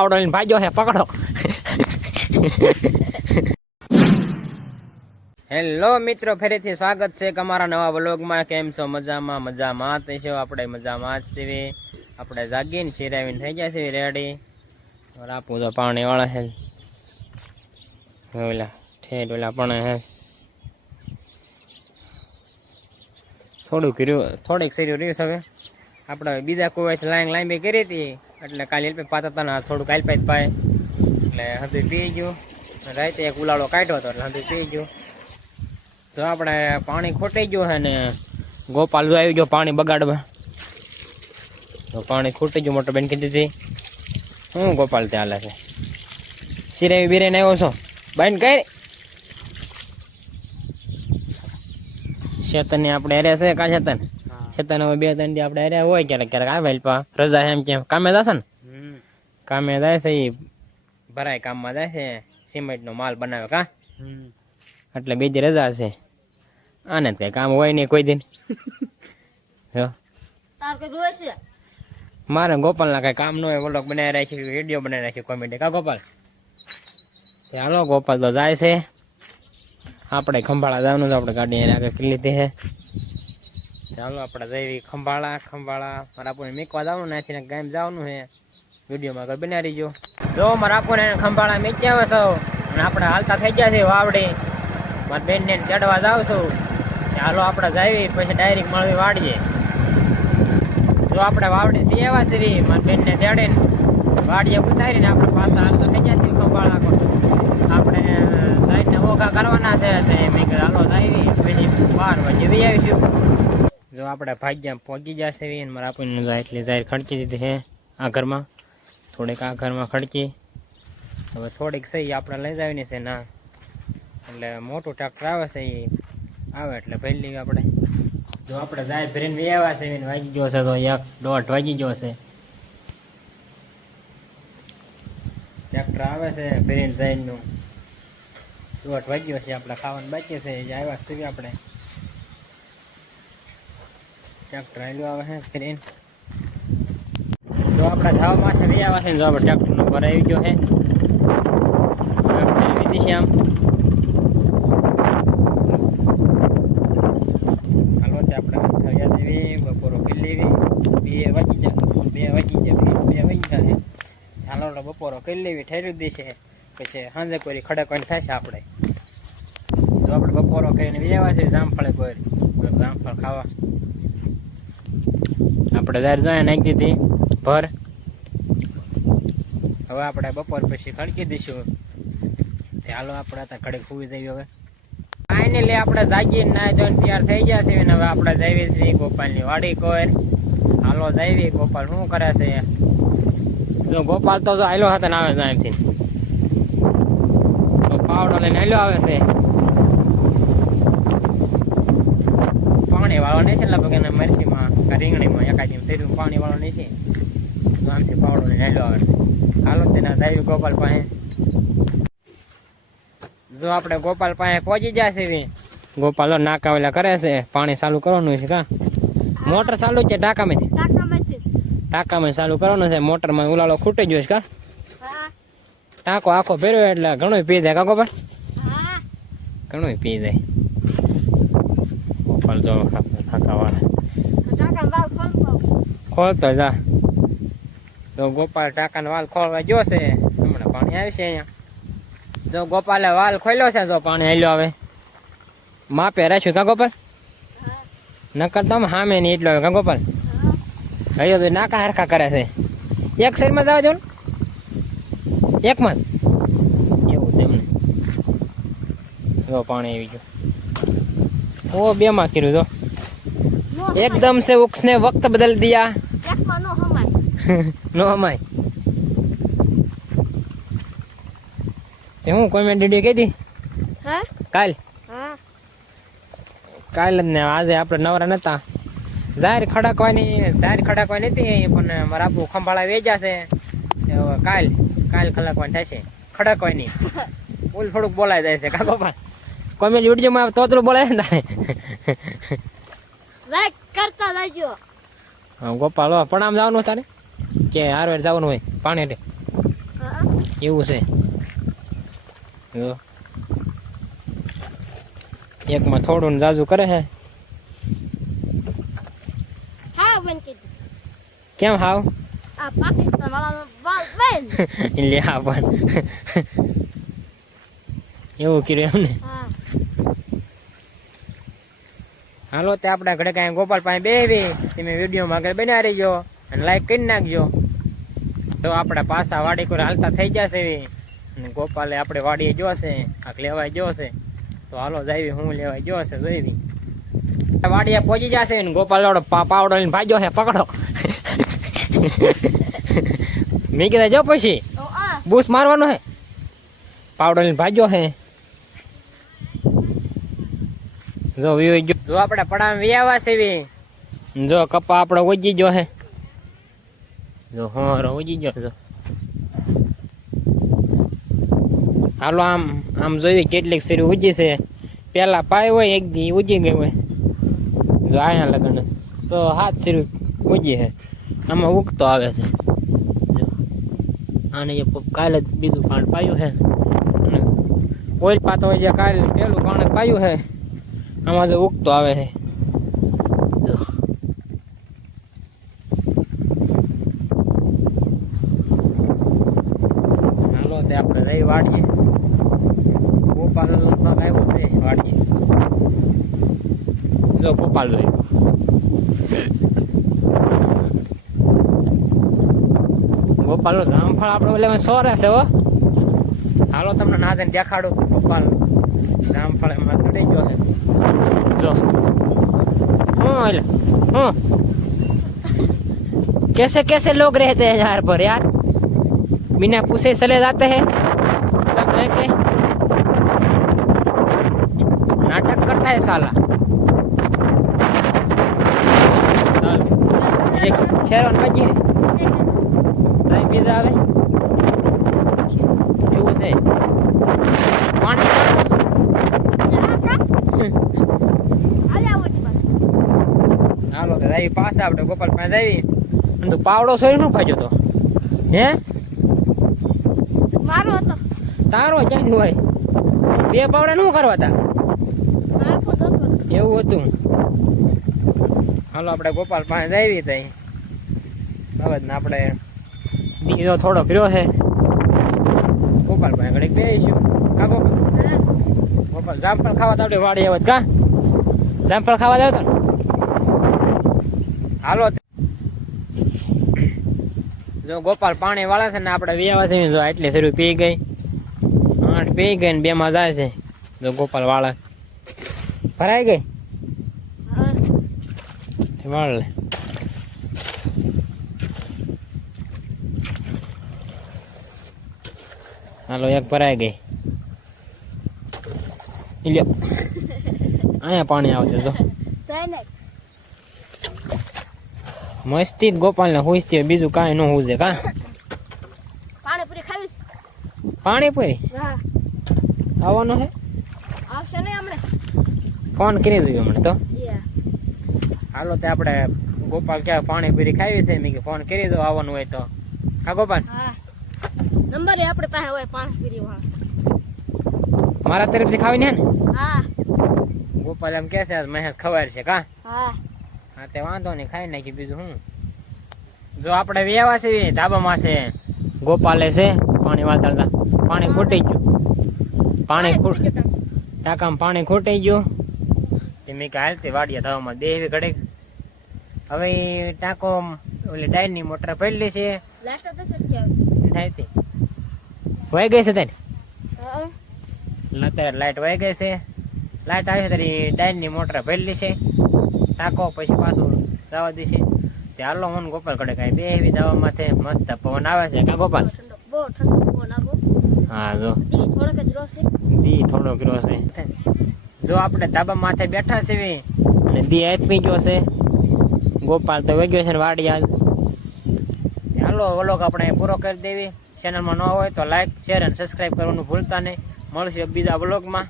આવડો લઈને ભાગ્યો હે પકડો. હેલો મિત્રો, ફરીથી સ્વાગત છે અમારા નવા વ્લોગમાં. કેમ છો? મજામાં? મજામાં થઈશો? આપણે મજામાં જ છીએ. આપણે જાગીને ચિરાવીને થઈ ગયા છે રેડી. આપું તો પાણી વાળા છે ઓલા ઠેઠ ઓલા પણ હે થોડીક સીર્યું રહ્યું હવે. આપણે બીજા કોઈ લાંબી કરી હતી એટલે કાલે એલપે પાતા હતા થોડુંક આલપાઈ પાય એટલે હજુ પી ગયું. રાતે એક ઉલાળો કાઢ્યો હતો એટલે હજુ પી ગયું. તો આપણે પાણી ખૂટી ગયું છે ને ગોપાલ જો આવી ગયો પાણી બગાડવા. તો પાણી ખૂટી ગયું મોટો બેન કીધી હતી. હું ગોપાલ ત્યાં હાલે છે? સિરાવી બિરાઈને આવ્યો છો બેન? કઈ શેતન આપણે હેરે છે કા શેતન? શેતન હવે 2-3 દી આપણે હેરે હોય ક્યારેક ક્યારેક આવે રજા એમ કેમ કામે જશે ને? કામે જાય છે એ ભરાય કામમાં જાય છે સિમેન્ટનો માલ બનાવે કા એટલે બીજી રજા છે. આને કઈ કામ હોય નહીં કોઈ દિન. મારે ગોપાલના કઈ કામ ન હોય. વ્લોગ બનાવી રાખ્યું, વિડીયો બનાવી રાખ્યું કોમેડી કા ગોપાલ? હાલો ગોપાલ તો જાય છે. આપણે ખંભાળા જવાનું છે. આપણે ગાડી આગળ કરી લીધી છે. ચાલો આપણે જઈએ ખંભાળા મારા આપણને મીકવા જવાનું નથી ગામ જવાનું છે. વિડીયોમાં આગળ બનાવી રહીજો. જો મારા આપણને ખંભાળા મીકી આવે છો અને આપણે હાલતા થઈ ગયા છે વાવડી. મારા બેનને ચડવા જાવ છું. ચાલો આપણે જઈએ પછી ડાયરેક્ટ મળવી વાડીએ. જો આપણે વાવડી થી આવ્યા છીએ મારા બેનને ચડીને વાડીએ ઉતારીને આપણે પાછા હાલતા થઈ ગયા છીએ ખંભાળા. આપણે જઈને ઓઘા કરવાના છે મેં કીધું હાલો જઈએ પછી 12 વાગે વી આવીશું. જો આપણે ભાગ્યા પહોંચી જશે મારા આપણને એટલી જાહેર ખડકી દીધી છે આ ઘરમાં. થોડીક આ ઘરમાં ખડકી હવે થોડીક સહી આપણે લઈ જવાની છે ના એટલે મોટું ટ્રેક્ટર આવે છે એ આવે એટલે પહેલી આપણે જો આપણે જાહેર ભરીને વી આવ્યા છે વાગી ગયો છે તો 1:30 વાગી ગયો છે. ટ્રેક્ટર આવે છે ભરીને જઈનું 1:30 વાગ્યો છે. આપણે ખાવાનું બાકી છે જે આવ્યા છીએ આપણે. ટ્રેક્ટર આવેલું આવે છે ફરીને. જો આપણે જવામાં છે વી આવ્યા છે જો આપણે ટ્રેક્ટરનો ભર આવી ગયો છે. દીધી આમ હાલો તે આપણે થયા જેવી બપોરો કરી લેવી. 2 વાગી જાય હાલો બપોરો કરી લેવી ઠેર્યું દી છે પછી સાંજે કોઈ ખડકવાની થાય છે. આપણે જો આપણે બપોરો કરીને વ્યવા છે જામફળે કોઈ જામફળ ખાવા આપણે જાહેર જોઈએ નાખી દીધી ભર. હવે આપણે બપોર પછી ખડકી દઈશું. હાલો આપણે અત્યારે ઘડીક સુઈ જઈએ. હવે ફાઇનલી આપણે જાગીને ના જોઈને તૈયાર થઈ ગયા છે ને હવે આપણે જઈએ છીએ ગોપાલની વાડી કોઈ. હાલો જઈએ ગોપાલ શું કરે છે? જો ગોપાલ તો હાલો હતા ને આવે છે અહીંથી તો પાવડો લઈને હાલો આવે છે. પાણી વાળો નહીં છે લગભગ એને મરચીમાં રીંગણીમાં એકાદીમ થયું પાણી વાળો નહીં છે તો આમથી પાવડો લઈને હાલો આવે છે. હાલો તેના જઈએ ગોપાલ પાસે. જો આપણે ગોપાલ પાસે પહોંચી જશે. ગોપાલ નાકા ઓલા કરે છે પાણી ચાલુ કરવાનું છે કા મોટર ચાલુ છે ટાંકામાંથી? ટાંકામાં ચાલુ કરવાનું છે. મોટરમાં ઉલાળો ખૂટી ગયો છે કા? ટાંકો આખો ભર્યો એટલે ઘણું પી જાય કા ગોપાલ? ઘણું પી જાય ગોપાલ. જો ટાંકા ખોલતો જા. તો ગોપાલ ટાંકાનો વાલ ખોલવા ગયો છે. હમણાં પાણી આવશે અહીંયા. જો ગોપાલે વાલ ખોલ્યો છે જો પાણી હાલ્યો આવે માપે રાખ્યું કા ગોપાલ? નકર તમે સામે નહીં એટલો આવે કા ગોપાલ? હૈયો તો નાકા હરખા કરે છે. એક સાઈડમાં જવા દો ને એકમાં એવું છે એમને. જો પાણી આવી ગયું. ઓ 2 માં કર્યું જો एकदम से उसने वक्त बदल दिया. नो हमाय તે હું કોઈ મેં ડીડી કહી દી કાલ ને આજે આપણે નવરા નતા. જાહેર ખડકવાની હતી પણ મારા આપું ખંભાળા વેચ્યા છે. કાલ ખડકવાની થશે ખડકવાની. ફૂલ થોડુંક બોલાય જાય છે કા ગોપાલ? કોમેડી વિડીયોમાં તોતરું બોલાય ને લાઈક કરતા રહેજો. હા ગોપાલ પણ આમ જવાનું તારે કે હારવાર જવાનું હોય પાણી રે? એવું છે જો એકમાં થોડું ને જાજુ કરે છે હા બેન કીધું કેમ હાવ આ પાકિસ્તાન વાળા વાલ બેન લે હા પણ એવું કર્યું એમ ને હા હાલો તે આપણા ઘરે કાંઈ ગોપાલ પાસે બેવી તમે વિડીયોમાં આગળ બના રહીજો અને લાઈક કરી નાખજો તો આપણા પાછા વાડી કોઈ હાલતા થઈ જશે અને ગોપાલે આપણે વાડીએ જોશે આખ લેવાય જોશે તો હાલો જાવી હું લેવાય જોશે જોઈવી વાડીએ પહોંચી જશે ને ગોપાલ પાવડો લઈને ભાગ્યો છે પકડો મેં કીધા જો પછી તો આ બૂસ મારવાનો હે પાવડો લઈને ભાગ્યો હે જો જો આપણે પડામાં વ્યાવા છે જો કપા આપણો ઉજી ગયો હે જો હોરો ઉજી ગયો જો હાલો આમ આમ જોઈએ કેટલીક સીરી ઉજી છે પેલા પાય હોય એક દી ઉજી ગઈ હોય જો આયા લગન 6-7 સીરી ઉજી હે આમાં ઉગતો આવે છે જો આને કાલે બીજું પાણી પાયું હે અને ઓઇલ પાતો હોય જે કાલે પેલું પાણી પાયું હે આમાં જો ઉગતો આવે છે હાલો તે આપણે જઈ વાડીએ ગોપાલ ભાગ આવ્યો છે વાડીએ જો ગોપાલ જોઈ ગોપાલ નું જામફળ આપણે ઓલે સોરે છે હો હાલો તમને ના જઈને દેખાડું ગોપાલ જામફળ એમાં ચડી ગયો છે जो कैसे कैसे लोग रहते हैं यहाँ पर यार बिना पूछे चले जाते हैं सब लेके नाटक करता है साला ખેરવાનું બાકી હે બીજા આવે એવું છે પાણી હાલો તો આવી પાછા આપણે ગોપાલ પાસે આવી અને તું પાવડો સોરી નો ભાજ્યો તો હે મારો હતો તારો ક્યાંથી હોય બે પાવડા નું કરવા તા આખો હતો એવું હતું હાલો આપણે ગોપાલ પાસે આવી તઈ હવે ને આપણે દીધો થોડો કર્યો છે ગોપાલ પાસે ઘડીક બેસીશું કા ગોપાલ ગોપાલ જામફળ ખાવા તો આપણે વાડી આવત કા જામફળ ખાવા જાવ તો હાલો જો ગોપાલ પાણી વાળા છે ને આપણે વ્યાવા છે જો એટલી શરૂ પી ગઈ 8 પી ગઈ ને 2 માં જાય છે જો ગોપાલ વાળા ભરાઈ ગઈ વાળ લે હાલો એક ભરાઈ ગઈ લ્યો અહીંયા પાણી આવતું જો મસ્તી ગોપાલ ને હુસતી બીજું કાંઈ ન હુજે કા પાણીપુરી ખાવીશ પાણીપુરી હા આવવાનો હે આવશે ને હમણે ફોન કરી જોયું હમણાં તો યા હાલો તે આપણે ગોપાલ ક્યાં પાણીપુરી ખાવી છે મેં કે ફોન કરી દો આવવાનું હોય તો હા ગોપાલ હા નંબર આપણે પાસે હોય પાણીપુરી વાળા મારા તરફથી ખાવી ને હા ગોપાલ એમ કે છે મહેશ ખબર છે કા હા હા તે વાંધો નહીં ખાઈ નાખી બીજું હું જો આપણે વ્યાવા છે ધાબા માથે ગોપાલે છે પાણી વાળતા પાણી ખૂટી ગયું ટાંકામાં પાણી ખૂટી ગયું તે મેં કે હાલતી વાડીએ ધાબામાં બે ઘડીક હવે ટાંકો ઓલી ડાયરની મોટર પડેલી છે લાસ્ટ તો સર થાય તે વહી ગઈ છે તારી હા અત્યારે લાઈટ વહી ગઈ છે લાઈટ આવી છે તારી ડાયરની મોટર ભરેલી છે ટાંકો પછી પાછું જવા દેશે તે હાલો હું ગોપાલ કડે કાંઈ બે એવી દવા માથે મસ્ત પવન આવે છે કા ગોપાલ બહુ ઠંડો પવન આવો હા જો થોડોક જ રોશે દી થોડો કર્યો છે જો આપણે ધાબા માથે બેઠા છે અને દી આથમી ગયો છે ગોપાલ તો વહી ગયો છે ને વાડી આજ હાલો વ્લોગ આપણે પૂરો કરી દેવી ચેનલમાં ન હોય તો લાઈક શેર અને સબસ્ક્રાઈબ કરવાનું ભૂલતા નહીં મળશે બીજા વ્લોગમાં